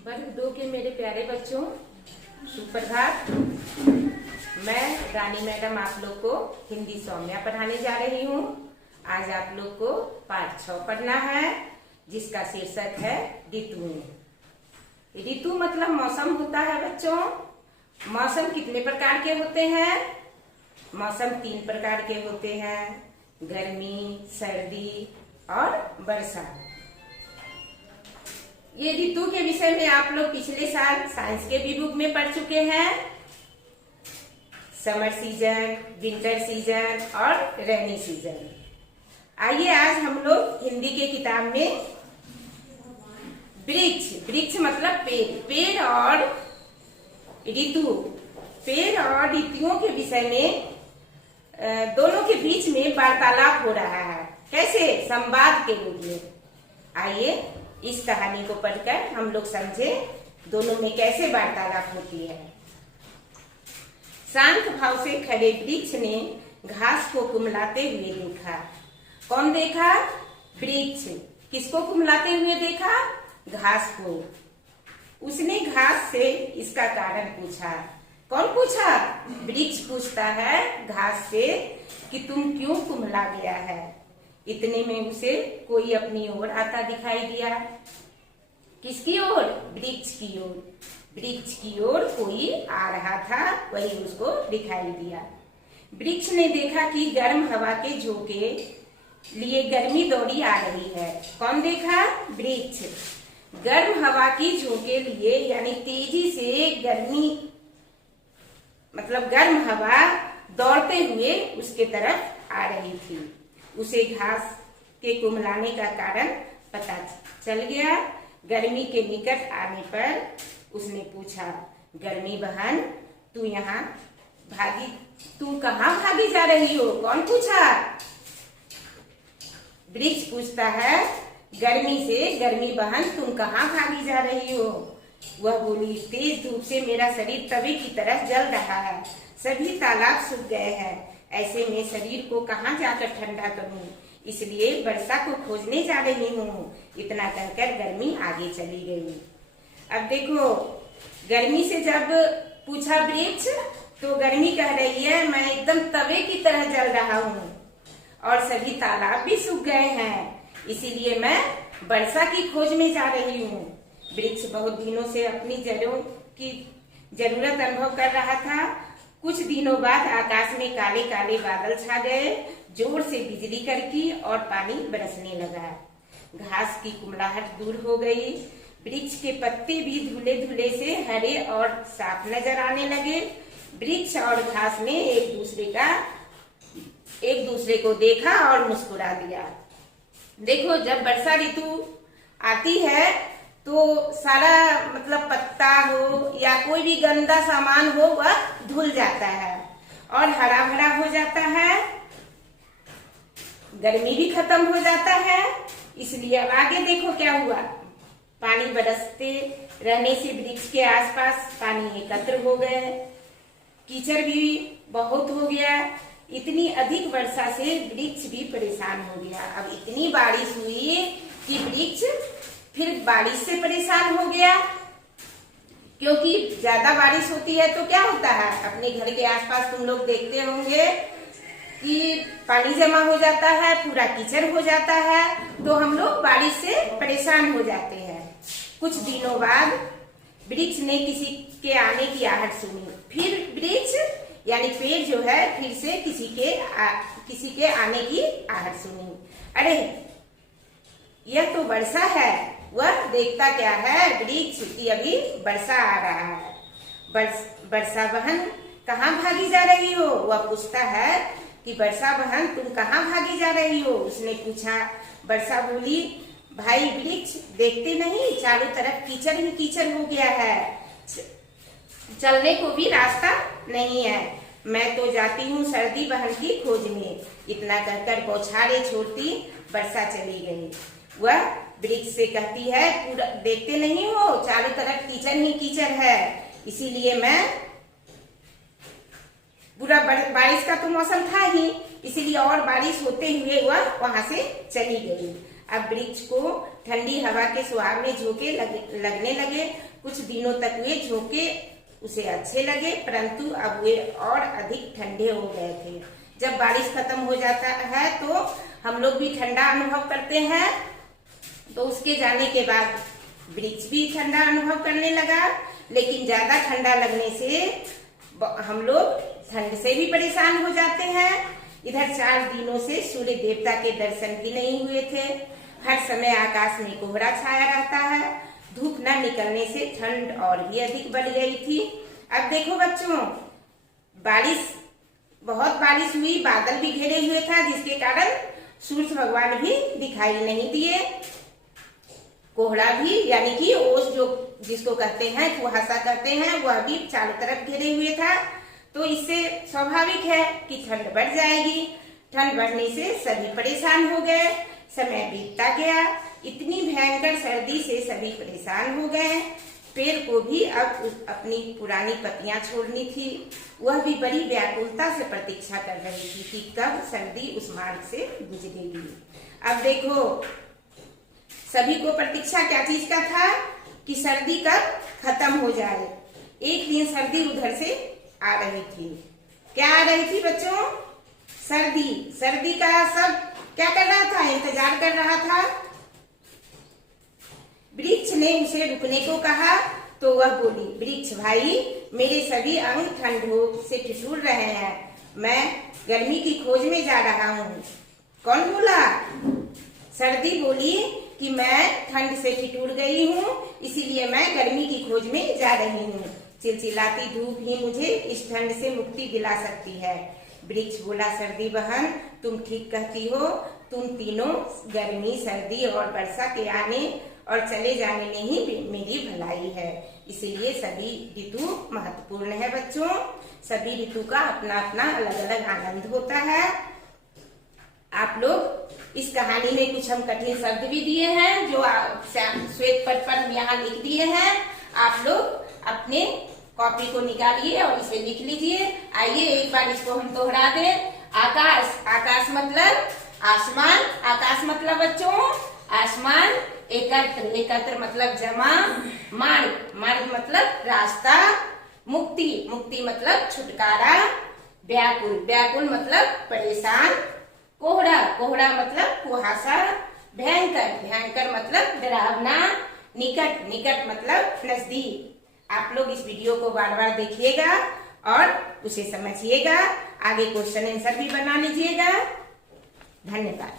वर्ग 2 के मेरे प्यारे बच्चों, सुप्रभात। मैं रानी मैडम आप लोग को हिंदी सौम्या पढ़ाने जा रही हूँ। आज आप लोग को पाठ 6 पढ़ना है, जिसका शीर्षक है ऋतु। ऋतु मतलब मौसम होता है बच्चों। मौसम कितने प्रकार के होते हैं? मौसम 3 प्रकार के होते हैं, गर्मी, सर्दी और वर्षा। ये ऋतु के विषय में आप लोग पिछले साल साइंस के भी बुक में पढ़ चुके हैं। समर सीजन, विंटर सीजन और रेनी सीजन। आइए आज हम लोग हिंदी के किताब में वृक्ष मतलब पेड़ और ऋतु, पेड़ और ऋतुओं के विषय में दोनों के बीच में वार्तालाप हो रहा है। कैसे? संवाद के रूप में। आइए इस कहानी को पढ़कर हम लोग समझे दोनों में कैसे वार्तालाप होती है। शांत भाव से खड़े वृक्ष ने घास को कुम्हलाते हुए देखा। कौन देखा? वृक्ष। किसको कुम्हलाते हुए देखा? घास को। उसने घास से इसका कारण पूछा। कौन पूछा? वृक्ष पूछता है घास से कि तुम क्यों कुम्हला गया है। इतने में उसे कोई अपनी ओर आता दिखाई दिया। किसकी ओर? वृक्ष की ओर। वृक्ष की ओर कोई आ रहा था, वही उसको दिखाई दिया। वृक्ष ने देखा कि गर्म हवा के झोंके लिए गर्मी दौड़ी आ रही है। कौन देखा? वृक्ष। गर्म हवा की झोंके लिए यानी तेजी से गर्मी मतलब गर्म हवा दौड़ते हुए उसके तरफ आ रही थी। उसे घास के कुम्हलाने का कारण पता चल गया। गर्मी के निकट आने पर उसने पूछा, गर्मी बहन तू कहाँ भागी जा रही हो? कौन पूछा? वृक्ष पूछता है गर्मी से, गर्मी बहन तुम कहाँ भागी जा रही हो? वह बोली, तेज धूप से मेरा शरीर तवे की तरह जल रहा है। सभी तालाब सूख गए हैं। ऐसे में शरीर को कहाँ जाकर ठंडा करूं, इसलिए वर्षा को खोजने जा रही हूँ। इतना कहकर गर्मी आगे चली गई। अब देखो, गर्मी से जब पूछा वृक्ष तो गर्मी कह रही है मैं एकदम तवे की तरह जल रहा हूँ और सभी तालाब भी सूख गए हैं, इसीलिए मैं वर्षा की खोज में जा रही हूँ। वृक्ष बहुत दिनों से अपनी जड़ों की जरूरत अनुभव कर रहा था। कुछ दिनों बाद आकाश में काले काले बादल छा गए, जोर से बिजली कड़की और पानी बरसने लगा। घास की कुम्हलाहट दूर हो गई। वृक्ष के पत्ते भी धुले धुले से हरे और साफ नजर आने लगे। वृक्ष और घास ने एक दूसरे को देखा और मुस्कुरा दिया। देखो, जब वर्षा ऋतु आती है तो सारा मतलब पत्ता हो या कोई भी गंदा सामान हो वह धुल जाता है और हरा भरा हो जाता है। गर्मी भी खत्म हो जाता है। इसलिए अब आगे देखो क्या हुआ। पानी बरसते रहने से वृक्ष के आसपास पानी एकत्र हो गए। कीचड़ भी बहुत हो गया। इतनी अधिक वर्षा से वृक्ष भी परेशान हो गया। अब इतनी बारिश हुई कि वृक्ष फिर बारिश से परेशान हो गया, क्योंकि ज्यादा बारिश होती है तो क्या होता है, अपने घर के आसपास तुम लोग देखते होंगे कि पानी जमा हो जाता है, पूरा कीचड़ हो जाता है, तो हम लोग बारिश से परेशान हो जाते हैं। कुछ दिनों बाद वृक्ष ने किसी के आने की आहट सुनी। फिर वृक्ष यानी पेड़ जो है फिर से किसी के आने की आहट सुनी। अरे यह तो वर्षा है। वह देखता क्या है वृक्ष की अभी वर्षा आ रहा है। वर्षा बहन कहाँ भागी जा रही हो? वह पूछता है कि वर्षा बहन तुम कहाँ भागी जा रही हो? उसने पूछा। वर्षा बोली, भाई वृक्ष देखते नहीं, चारों तरफ कीचड़ ही कीचड़ हो गया है, चलने को भी रास्ता नहीं है। मैं तो जाती हूँ सर्दी बहन की खोज में। इतना कहकर बौछारें छोड़ती वर्षा चली गई। वह वृक्ष से कहती है, पूरा देखते नहीं हो, चारों तरफ कीचड़ ही कीचड़ है, इसीलिए मैं पूरा बारिश का तो मौसम था ही, इसीलिए और बारिश होते हुए वह वहां से चली गई। अब वृक्ष को ठंडी हवा के सुहाव में झोंके लगने लगे। कुछ दिनों तक वे झोंके उसे अच्छे लगे, परंतु अब वे और अधिक ठंडे हो गए थे। जब बारिश खत्म हो जाता है तो हम लोग भी ठंडा अनुभव करते हैं, तो उसके जाने के बाद वृक्ष भी ठंडा अनुभव करने लगा। लेकिन ज्यादा ठंडा लगने से हम लोग ठंड से भी परेशान हो जाते हैं। इधर 4 दिनों से सूर्य देवता के दर्शन भी नहीं हुए थे। हर समय आकाश में कोहरा छाया रहता है। धूप न निकलने से ठंड और भी अधिक बढ़ गई थी। अब देखो बच्चों, बहुत बारिश हुई, बादल भी घिरे हुए था, जिसके कारण सूर्य भगवान भी दिखाई नहीं दिए। कोहरा भी यानी कि ओस जो जिसको कहते हैं, कुहासा कहते हैं, वह भी चारों तरफ घिरे हुए था। तो इससे स्वाभाविक है कि ठंड बढ़ जाएगी। ठंड बढ़ने से सभी परेशान हो गए। समय बीतता गया। इतनी भयंकर सर्दी से सभी परेशान हो गए। पेड़ को भी अब अपनी पुरानी पत्तियां छोड़नी थी। वह भी बड़ी व्याकुलता से प्रतीक्षा कर रही थी कि कब सर्दी उस मार्ग से गुजरेगी। अब देखो, सभी को प्रतीक्षा क्या चीज का था कि सर्दी कब खत्म हो जाए। एक दिन सर्दी उधर से आ रही थी। क्या आ रही थी बच्चों? सर्दी का सब क्या कर रहा था? इंतजार कर रहा था। वृक्ष ने उसे रुकने को कहा तो वह बोली, वृक्ष भाई, मेरे सभी अंग ठंड से ठिठुर रहे हैं। मैं गर्मी की खोज में जा रहा हूँ। कौन बोला? सर्दी बोली कि मैं ठंड से ठिठुर गई हूँ, इसीलिए मैं गर्मी की खोज में जा रही हूँ। चिलचिलाती धूप ही मुझे इस ठंड से मुक्ति दिला सकती है। वृक्ष बोला, सर्दी बहन, तुम ठीक कहती हो। तुम तीनों गर्मी, सर्दी और वर्षा के आने और चले जाने में ही मेरी भलाई है। इसीलिए सभी ऋतु महत्वपूर्ण है बच्चों। सभी ऋतु का अपना अपना अलग अलग आनंद होता है। आप लोग इस कहानी में कुछ हम कठिन शब्द भी दिए हैं जो श्वेत पट पर हम यहाँ लिख दिए हैं। आप लोग अपने कॉपी को निकालिए और इसे लिख लीजिए। आइए एक बार इसको हम दोहरा दें। आकाश, आकाश मतलब आसमान। आकाश मतलब बच्चों आसमान। एकत्र, एकत्र मतलब जमा। मार्ग, मार्ग मतलब रास्ता। मुक्ति, मुक्ति मतलब छुटकारा। व्याकुल, व्याकुल मतलब परेशान। कोहरा, कोहरा मतलब कुहासा। भयंकर, भयंकर मतलब डरावना। निकट, निकट मतलब नजदीक। आप लोग इस वीडियो को बार बार देखिएगा और उसे समझिएगा। आगे क्वेश्चन आंसर भी बना लीजिएगा। धन्यवाद।